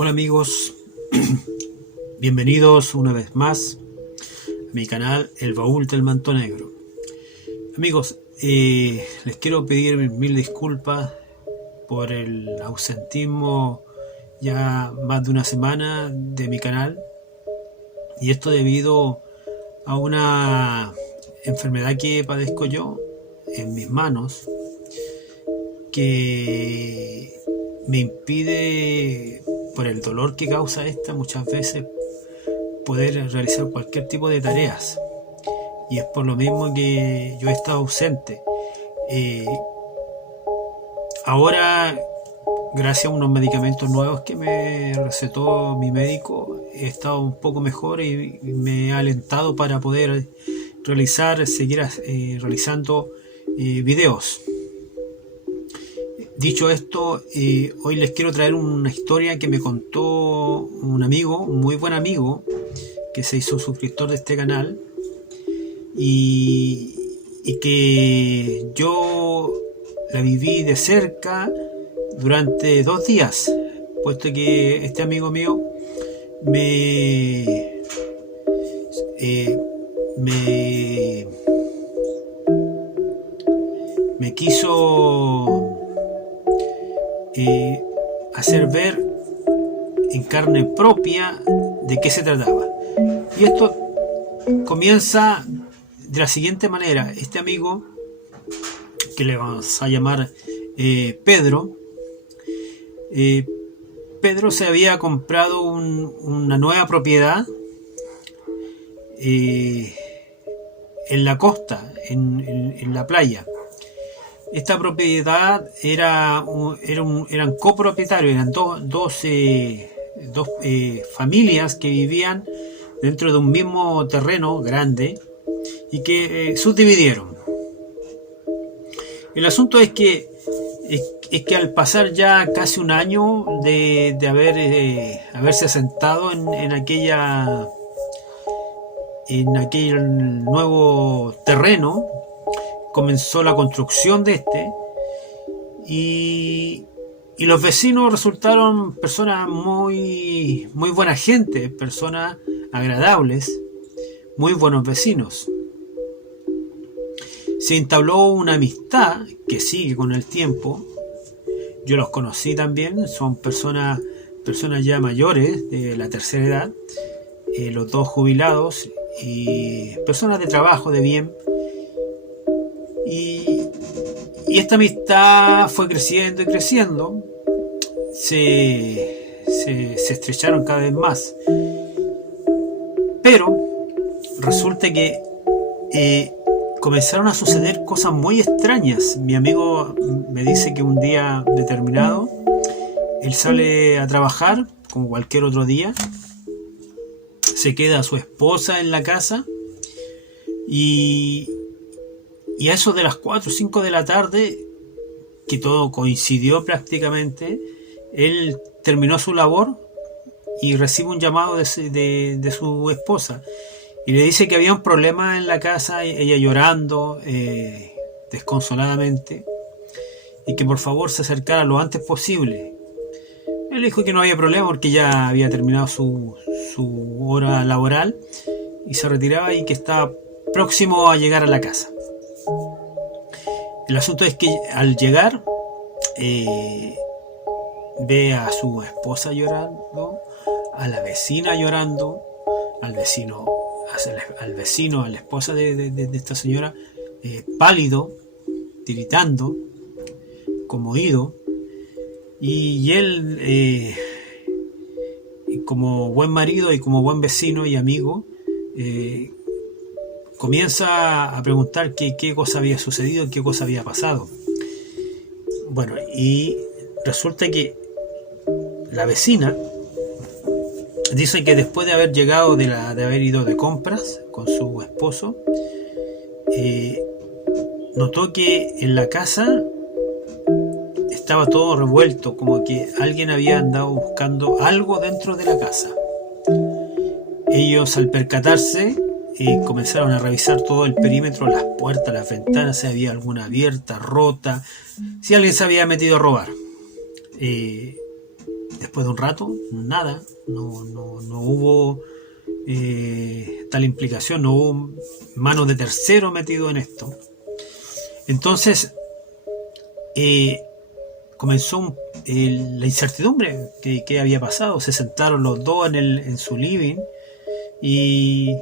Hola amigos, bienvenidos una vez más a mi canal El Baúl del Manto Negro. Amigos, les quiero pedir mil disculpas por el ausentismo ya más de una semana de mi canal, y esto debido a una enfermedad que padezco yo en mis manos, que me impide, por el dolor que causa esta, muchas veces poder realizar cualquier tipo de tareas, y es por lo mismo que yo he estado ausente. Ahora, gracias a unos medicamentos nuevos que me recetó mi médico, he estado un poco mejor y me ha alentado para poder seguir realizando videos. Dicho esto, hoy les quiero traer una historia que me contó un amigo, un muy buen amigo, que se hizo suscriptor de este canal, y que yo la viví de cerca durante 2 días, puesto que este amigo mío me quiso hacer ver en carne propia de qué se trataba. Y esto comienza de la siguiente manera. Este amigo, que le vamos a llamar Pedro, Pedro se había comprado una nueva propiedad en la costa, en la playa. Esta propiedad eran copropietarios, eran dos familias que vivían dentro de un mismo terreno grande y que subdividieron. El asunto es que al pasar ya casi un año de haberse asentado en aquel nuevo terreno, comenzó la construcción de este, y los vecinos resultaron personas muy buena gente, personas agradables, muy buenos vecinos. Se entabló una amistad que sigue con el tiempo. Yo los conocí también, son personas ya mayores, de la tercera edad, los dos jubilados, y personas de trabajo, de bien. Y esta amistad fue creciendo y creciendo, se estrecharon cada vez más. Pero resulta que comenzaron a suceder cosas muy extrañas. Mi amigo me dice que un día determinado él sale a trabajar como cualquier otro día, se queda a su esposa en la casa, y a eso de las 4 o 5 de la tarde, que todo coincidió prácticamente, él terminó su labor y recibe un llamado de su esposa, y le dice que había un problema en la casa, ella llorando desconsoladamente, y que por favor se acercara lo antes posible. Él dijo que no había problema porque ya había terminado su hora laboral y se retiraba, y que estaba próximo a llegar a la casa. El asunto es que al llegar ve a su esposa llorando, a la vecina llorando, a la esposa de esta señora, pálido, tiritando, conmovido, y él, como buen marido y como buen vecino y amigo, comienza a preguntar qué cosa había sucedido, qué cosa había pasado. Bueno, y resulta que la vecina dice que después de haber llegado de haber ido de compras con su esposo, notó que en la casa estaba todo revuelto, como que alguien había andado buscando algo dentro de la casa. Ellos, al percatarse, comenzaron a revisar todo el perímetro, las puertas, las ventanas, si había alguna abierta, rota, si alguien se había metido a robar. después de un rato, nada, no hubo tal implicación, no hubo mano de tercero metido en esto. Entonces comenzó la incertidumbre que había pasado. Se sentaron los dos en su living y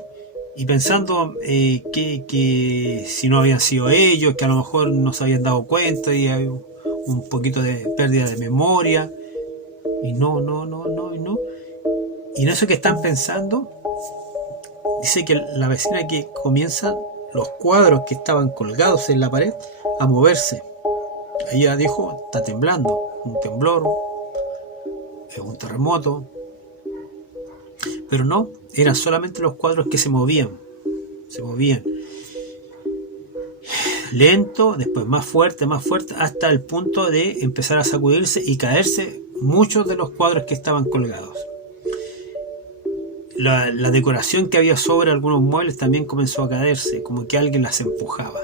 pensando que si no habían sido ellos, que a lo mejor no se habían dado cuenta y había un poquito de pérdida de memoria. Y no. Y en eso que están pensando, dice que la vecina que comienza los cuadros que estaban colgados en la pared a moverse. Ella dijo, está temblando, un temblor, es un terremoto. Pero no, eran solamente los cuadros que se movían. Lento, después más fuerte, hasta el punto de empezar a sacudirse y caerse muchos de los cuadros que estaban colgados. La decoración que había sobre algunos muebles también comenzó a caerse, como que alguien las empujaba.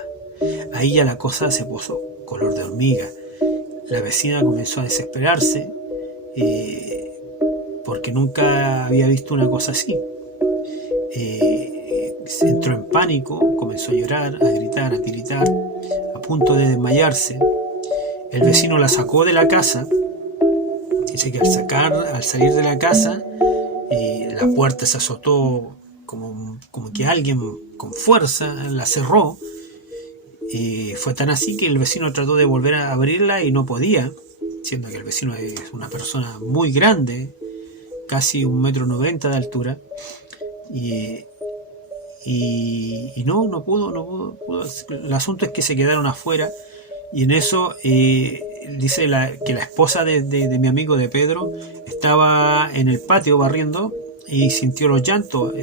Ahí ya la cosa se puso color de hormiga. La vecina comenzó a desesperarse porque nunca había visto una cosa así. Entró en pánico, comenzó a llorar, a gritar, a tiritar, a punto de desmayarse. El vecino la sacó de la casa. Dice que al salir de la casa, la puerta se azotó como que alguien con fuerza la cerró. Fue tan así que el vecino trató de volver a abrirla y no podía, siendo que el vecino es una persona muy grande, casi 1,90 m de altura, y no pudo. El asunto es que se quedaron afuera, y en eso dice que la esposa de mi amigo de Pedro estaba en el patio barriendo y sintió los llantos.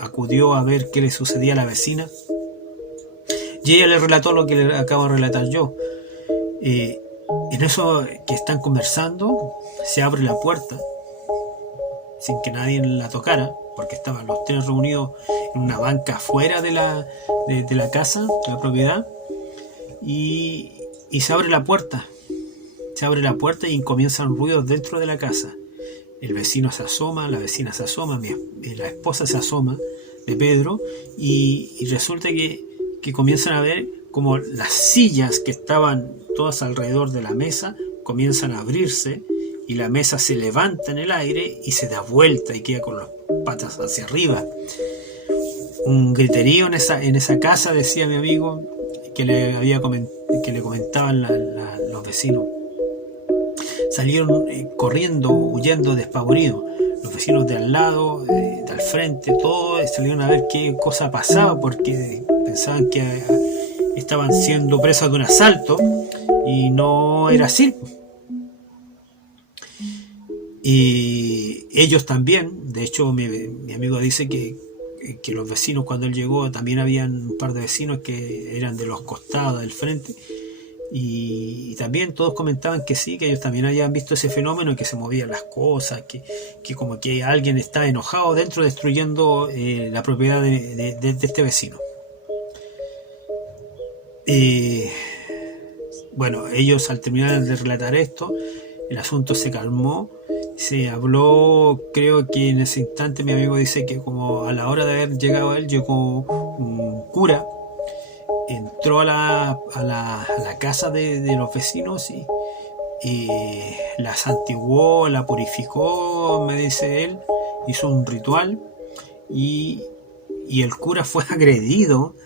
Acudió a ver qué le sucedía a la vecina y ella le relató lo que le acabo de relatar yo. En eso que están conversando, se abre la puerta sin que nadie la tocara, porque estaban los tres reunidos en una banca afuera de la casa, de la propiedad, y se abre la puerta y comienzan ruidos dentro de la casa. El vecino se asoma, la vecina se asoma, la esposa se asoma de Pedro, y resulta que comienzan a ver como las sillas que estaban todas alrededor de la mesa comienzan a abrirse, y la mesa se levanta en el aire y se da vuelta y queda con las patas hacia arriba. Un griterío en esa casa, decía mi amigo, que le comentaban los vecinos. Salieron corriendo, huyendo, despavoridos. Los vecinos de al lado, de al frente, todos salieron a ver qué cosa pasaba, porque pensaban que estaban siendo presas de un asalto, y no era así. Y ellos también, de hecho mi amigo dice que los vecinos, cuando él llegó, también habían un par de vecinos que eran de los costados, del frente, y también todos comentaban que sí, que ellos también habían visto ese fenómeno, que se movían las cosas, que como que alguien estaba enojado dentro, destruyendo la propiedad de este vecino. Bueno, ellos, al terminar de relatar esto, el asunto se calmó. Se habló, creo que en ese instante mi amigo dice que como a la hora de haber llegado él, llegó un cura, entró a la casa de los vecinos y la santiguó, la purificó, me dice él, hizo un ritual, y el cura fue agredido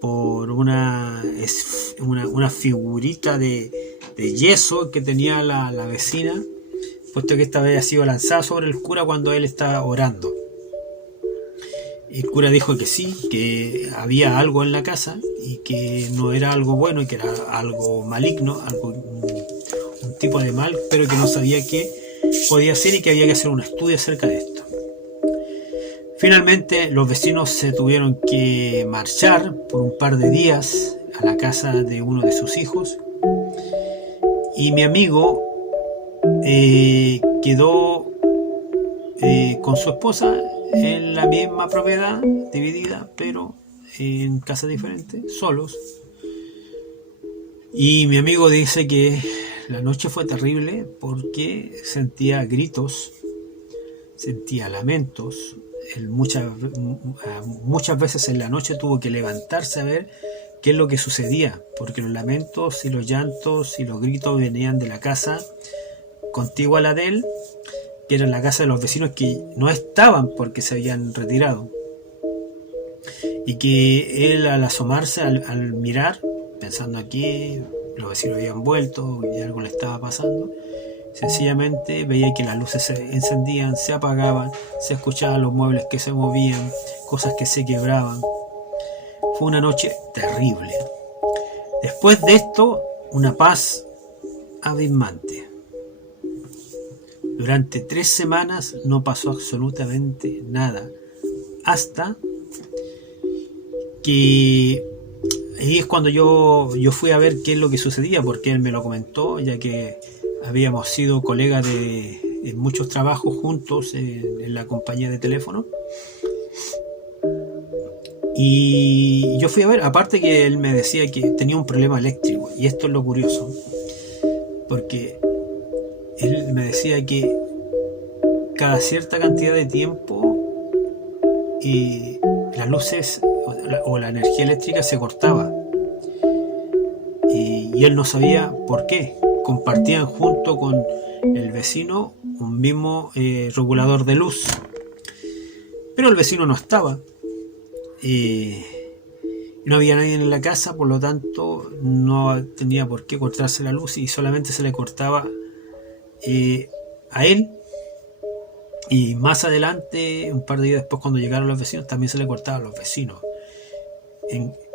por una figurita de yeso que tenía la vecina, puesto que esta había sido lanzada sobre el cura cuando él estaba orando. El cura dijo que sí, que había algo en la casa y que no era algo bueno, y que era algo maligno, un tipo de mal, pero que no sabía qué podía ser y que había que hacer un estudio acerca de esto. Finalmente los vecinos se tuvieron que marchar por un par de días a la casa de uno de sus hijos, y mi amigo quedó con su esposa en la misma propiedad, dividida, pero en casas diferentes, solos. Y mi amigo dice que la noche fue terrible porque sentía gritos, sentía lamentos. Él muchas veces en la noche tuvo que levantarse a ver qué es lo que sucedía, porque los lamentos y los llantos y los gritos venían de la casa contigua a la de él, que era la casa de los vecinos que no estaban porque se habían retirado, y que él, al asomarse, al mirar, pensando aquí los vecinos habían vuelto y algo le estaba pasando, sencillamente veía que las luces se encendían, se apagaban, se escuchaban los muebles que se movían, cosas que se quebraban. Fue una noche terrible. Después de esto, una paz abismante. Durante 3 semanas no pasó absolutamente nada, hasta que ahí es cuando yo fui a ver qué es lo que sucedía, porque él me lo comentó, ya que habíamos sido colegas en muchos trabajos juntos en la compañía de teléfono. Y yo fui a ver, aparte que él me decía que tenía un problema eléctrico, y esto es lo curioso, porque él me decía que cada cierta cantidad de tiempo las luces o la energía eléctrica se cortaba, y él no sabía por qué. Compartían junto con el vecino un mismo regulador de luz, pero el vecino no estaba. No había nadie en la casa, por lo tanto no tenía por qué cortarse la luz, y solamente se le cortaba a él, y más adelante, un par de días después, cuando llegaron los vecinos, también se le cortaba a los vecinos.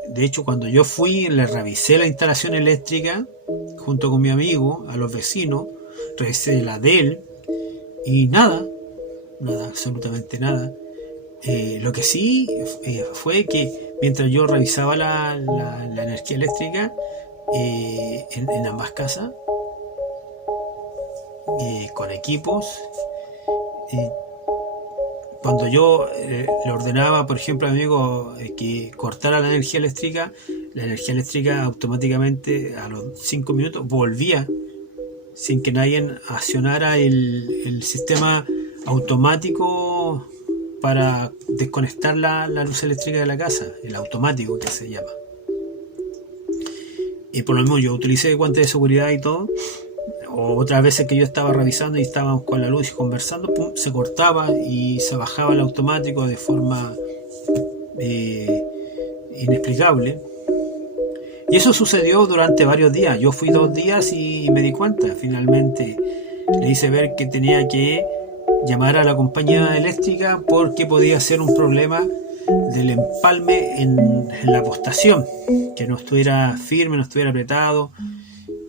De hecho, cuando yo fui, le revisé la instalación eléctrica junto con mi amigo a los vecinos, revisé la de él, y nada, absolutamente nada. Lo que sí fue que mientras yo revisaba la energía eléctrica en ambas casas, con equipos, cuando yo le ordenaba, por ejemplo, a mi amigo que cortara la energía eléctrica automáticamente a los 5 minutos volvía, sin que nadie accionara el sistema automático para desconectar la luz eléctrica de la casa, el automático que se llama. Y por lo mismo yo utilicé guantes de seguridad y todo. O otras veces que yo estaba revisando y estábamos con la luz y conversando, pum, se cortaba y se bajaba el automático de forma inexplicable. Y eso sucedió durante varios días. Yo fui 2 días y me di cuenta. Finalmente le hice ver que tenía que llamar a la compañía eléctrica porque podía ser un problema del empalme en la postación, que no estuviera firme, no estuviera apretado,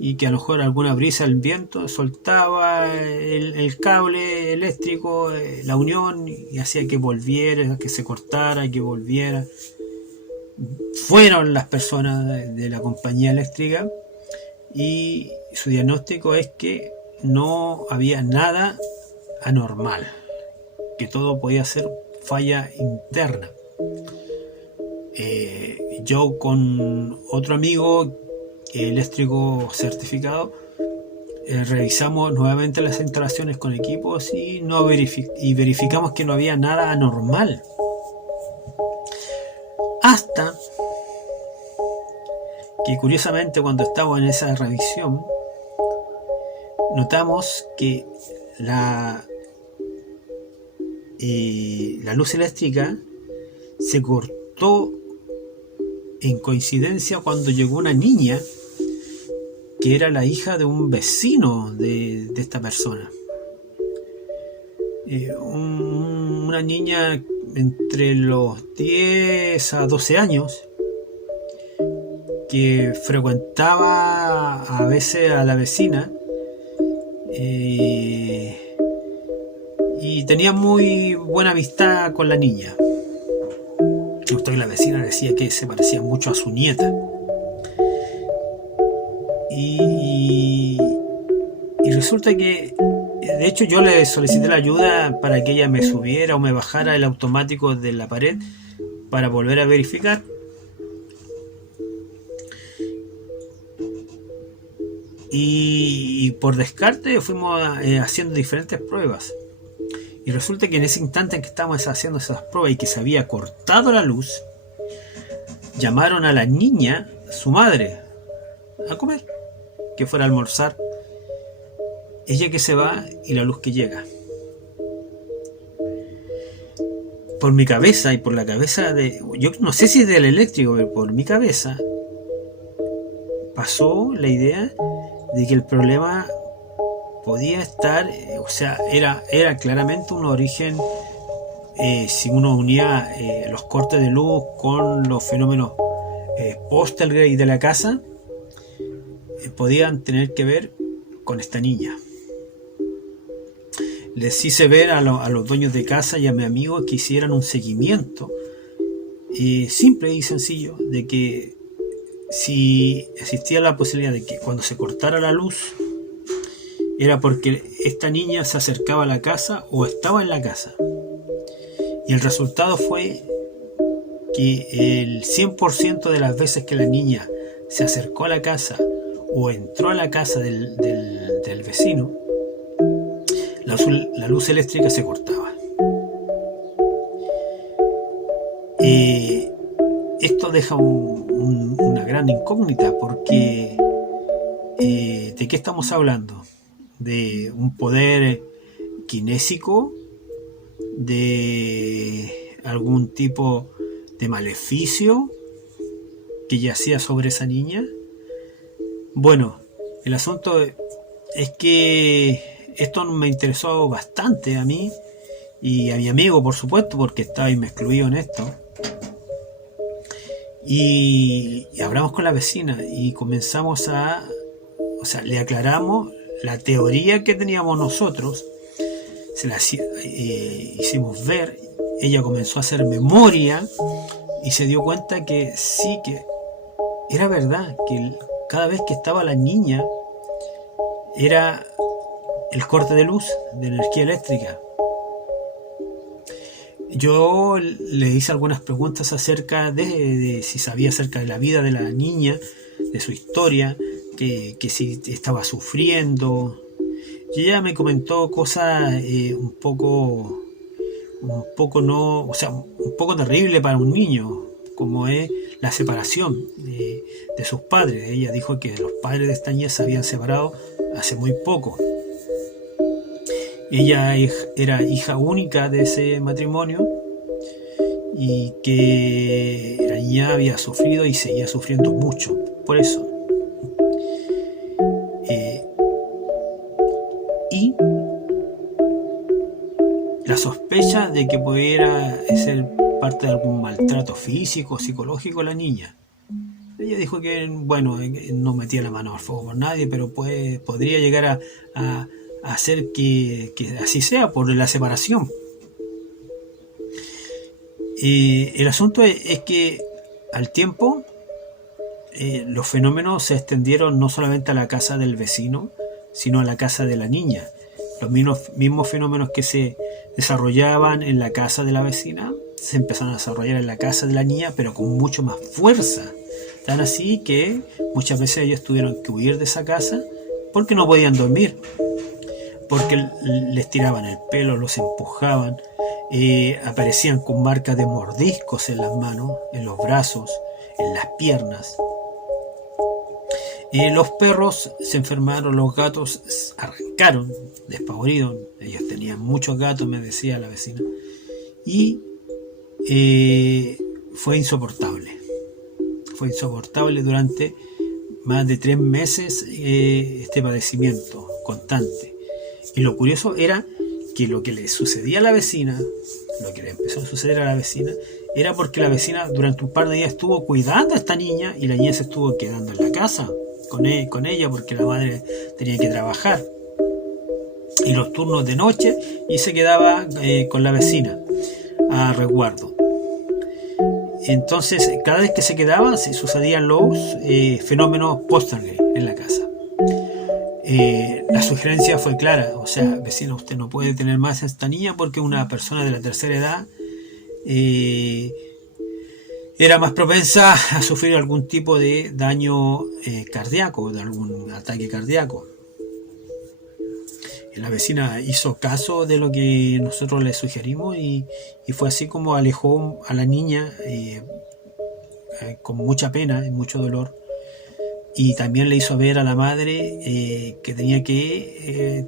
y que a lo mejor alguna brisa del viento soltaba el cable eléctrico, la unión, y hacía que volviera, que se cortara, que volviera. Fueron las personas de la compañía eléctrica, y su diagnóstico es que no había nada anormal, que todo podía ser falla interna. Yo con otro amigo eléctrico certificado revisamos nuevamente las instalaciones con equipos y verificamos que no había nada anormal, hasta que curiosamente cuando estábamos en esa revisión notamos que la luz eléctrica se cortó en coincidencia cuando llegó una niña que era la hija de un vecino de esta persona. Una niña entre los 10 a 12 años que frecuentaba a veces a la vecina, y tenía muy buena amistad con la niña. Justo que la vecina decía que se parecía mucho a su nieta. Y resulta que, de hecho, yo le solicité la ayuda para que ella me subiera o me bajara el automático de la pared para volver a verificar. y por descarte fuimos haciendo diferentes pruebas. Y resulta que en ese instante en que estábamos haciendo esas pruebas y que se había cortado la luz, llamaron a la niña, su madre, a comer, que fuera a almorzar. Ella que se va y la luz que llega. Por mi cabeza y por la cabeza de... Yo no sé si es del eléctrico, pero por mi cabeza pasó la idea de que el problema podía estar... o sea, era claramente un origen... si uno unía los cortes de luz con los fenómenos poltergeist de la casa, podían tener que ver con esta niña. Les hice ver a los dueños de casa y a mi amigo que hicieran un seguimiento simple y sencillo de que si existía la posibilidad de que cuando se cortara la luz era porque esta niña se acercaba a la casa o estaba en la casa. Y el resultado fue que el 100% de las veces que la niña se acercó a la casa o entró a la casa del vecino, la luz eléctrica se cortaba. Esto deja una gran incógnita porque ¿de qué estamos hablando? ¿De un poder kinésico? ¿De algún tipo de maleficio que yacía sobre esa niña? Bueno, el asunto es que esto me interesó bastante a mí y a mi amigo, por supuesto, porque estaba inmiscuido en esto. Y hablamos con la vecina y comenzamos o sea, le aclaramos la teoría que teníamos nosotros, se la hicimos ver, ella comenzó a hacer memoria y se dio cuenta que sí, que era verdad, que cada vez que estaba la niña era el corte de luz, de energía eléctrica. Yo le hice algunas preguntas acerca de si sabía acerca de la vida de la niña, de su historia, que si estaba sufriendo. Y ella me comentó cosas un poco no, o sea, un poco terrible para un niño, como es la separación de sus padres. Ella dijo que los padres de esta niña se habían separado hace muy poco. Ella era hija única de ese matrimonio y que la niña había sufrido y seguía sufriendo mucho por eso. Y la sospecha de que pudiera ser parte de algún maltrato físico o psicológico a la niña. Ella dijo que, bueno, no metía la mano al fuego por nadie, pero podría llegar a hacer que así sea por la separación. El asunto es que al tiempo los fenómenos se extendieron no solamente a la casa del vecino, sino a la casa de la niña. Los mismos fenómenos que se desarrollaban en la casa de la vecina se empezaron a desarrollar en la casa de la niña, pero con mucho más fuerza. Tan así que muchas veces ellos tuvieron que huir de esa casa porque no podían dormir, porque les tiraban el pelo, los empujaban, aparecían con marcas de mordiscos en las manos, en los brazos, en las piernas. Los perros se enfermaron, los gatos arrancaron despavoridos. Ellos tenían muchos gatos, me decía la vecina, y fue insoportable. Fue insoportable durante más de 3 meses este padecimiento constante. Y lo curioso era que lo que le sucedía a la vecina, lo que le empezó a suceder a la vecina, era porque la vecina durante un par de días estuvo cuidando a esta niña y la niña se estuvo quedando en la casa con ella porque la madre tenía que trabajar. Y los turnos de noche y se quedaba con la vecina a resguardo. Entonces, cada vez que se quedaba, se sucedían los fenómenos poltergeist en la casa. La sugerencia fue clara, o sea, vecino, usted no puede tener más a esta niña porque una persona de la tercera edad era más propensa a sufrir algún tipo de daño cardíaco, de algún ataque cardíaco. La vecina hizo caso de lo que nosotros le sugerimos y fue así como alejó a la niña con mucha pena y mucho dolor, y también le hizo ver a la madre que tenía que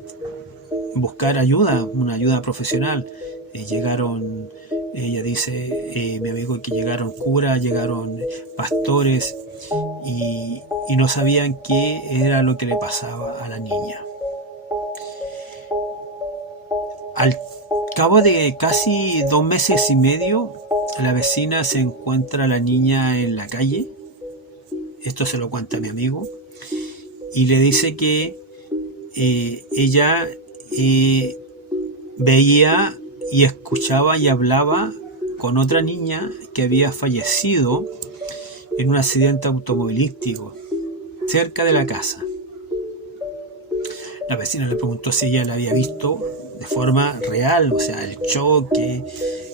buscar ayuda, una ayuda profesional. Llegaron, ella dice, mi amigo, que llegaron curas, llegaron pastores y no sabían qué era lo que le pasaba a la niña. Al cabo de casi 2 meses y medio, la vecina se encuentra a la niña en la calle. Esto se lo cuenta a mi amigo. Y le dice que ella veía y escuchaba y hablaba con otra niña que había fallecido en un accidente automovilístico cerca de la casa. La vecina le preguntó si ella la había visto de forma real, o sea, el choque,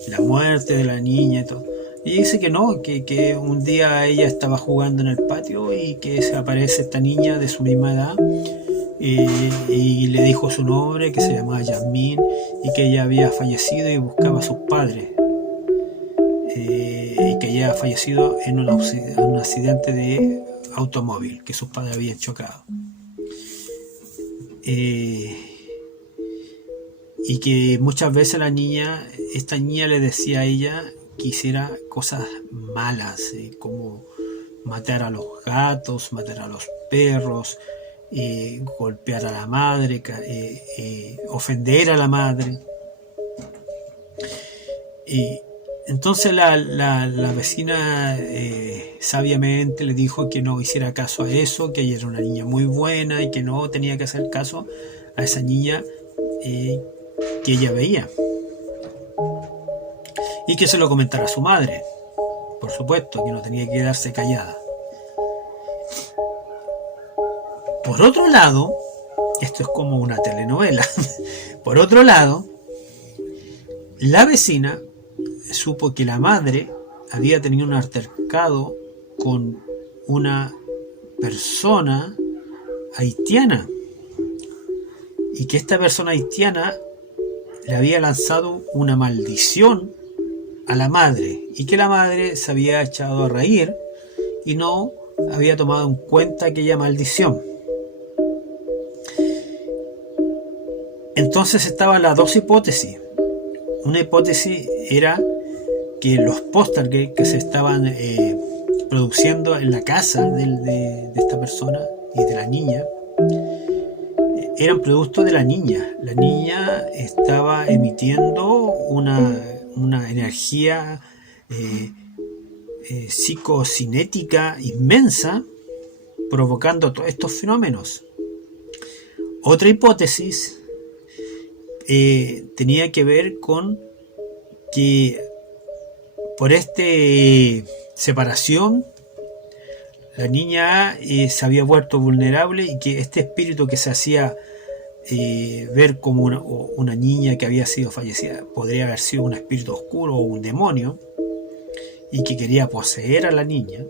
la muerte de la niña y todo. Y dice que no, que un día ella estaba jugando en el patio y que se aparece esta niña de su misma edad y le dijo su nombre, que se llamaba Yasmín, y que ella había fallecido y buscaba a sus padres, y que ella había fallecido en un accidente de automóvil, que sus padres habían chocado. Y que muchas veces esta niña le decía a ella que hiciera cosas malas, como matar a los gatos, matar a los perros, golpear a la madre, ofender a la madre. Y entonces la vecina sabiamente le dijo que no hiciera caso a eso, que ella era una niña muy buena y que no tenía que hacer caso a esa niña que ella veía, y que se lo comentara a su madre, por supuesto, que no tenía que quedarse callada. Por otro lado, esto es como una telenovela. Por otro lado, la vecina supo que la madre había tenido un altercado con una persona haitiana, y que esta persona haitiana le había lanzado una maldición a la madre, y que la madre se había echado a reír y no había tomado en cuenta aquella maldición. Entonces estaban las dos hipótesis. Una hipótesis era que los pósters que se estaban produciendo en la casa de esta persona y de la niña eran producto de la niña. La niña estaba emitiendo una energía psicocinética inmensa, provocando todos estos fenómenos. Otra hipótesis tenía que ver con que por esta separación la niña se había vuelto vulnerable, y que este espíritu que se hacía ver como una niña que había sido fallecida podría haber sido un espíritu oscuro o un demonio, y que quería poseer a la niña.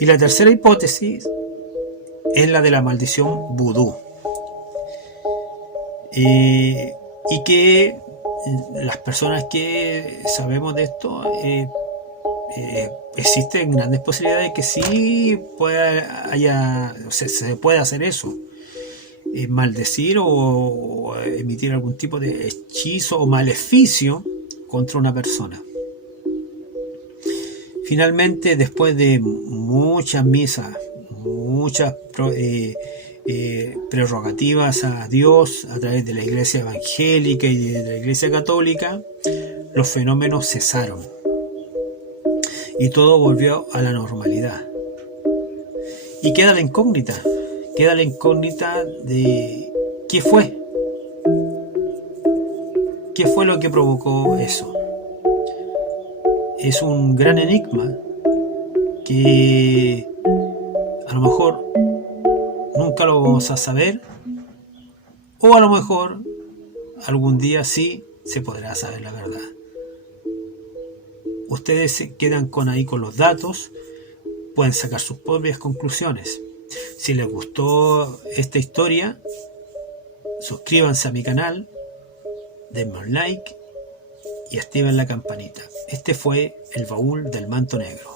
Y la tercera hipótesis es la de la maldición vudú, y que las personas que sabemos de esto, existen grandes posibilidades de que sí se puede hacer eso, maldecir o emitir algún tipo de hechizo o maleficio contra una persona. Finalmente, después de muchas misas, muchas prerrogativas a Dios a través de la iglesia evangélica y de la iglesia católica, los fenómenos cesaron y todo volvió a la normalidad. Y queda la incógnita de qué fue lo que provocó eso. Es un gran enigma que a lo mejor nunca lo vamos a saber, o a lo mejor algún día sí se podrá saber la verdad. ustedes se quedan ahí con los datos, pueden sacar sus propias conclusiones. Si les gustó esta historia, suscríbanse a mi canal, denme un like y activen la campanita. Este fue el baúl del manto negro.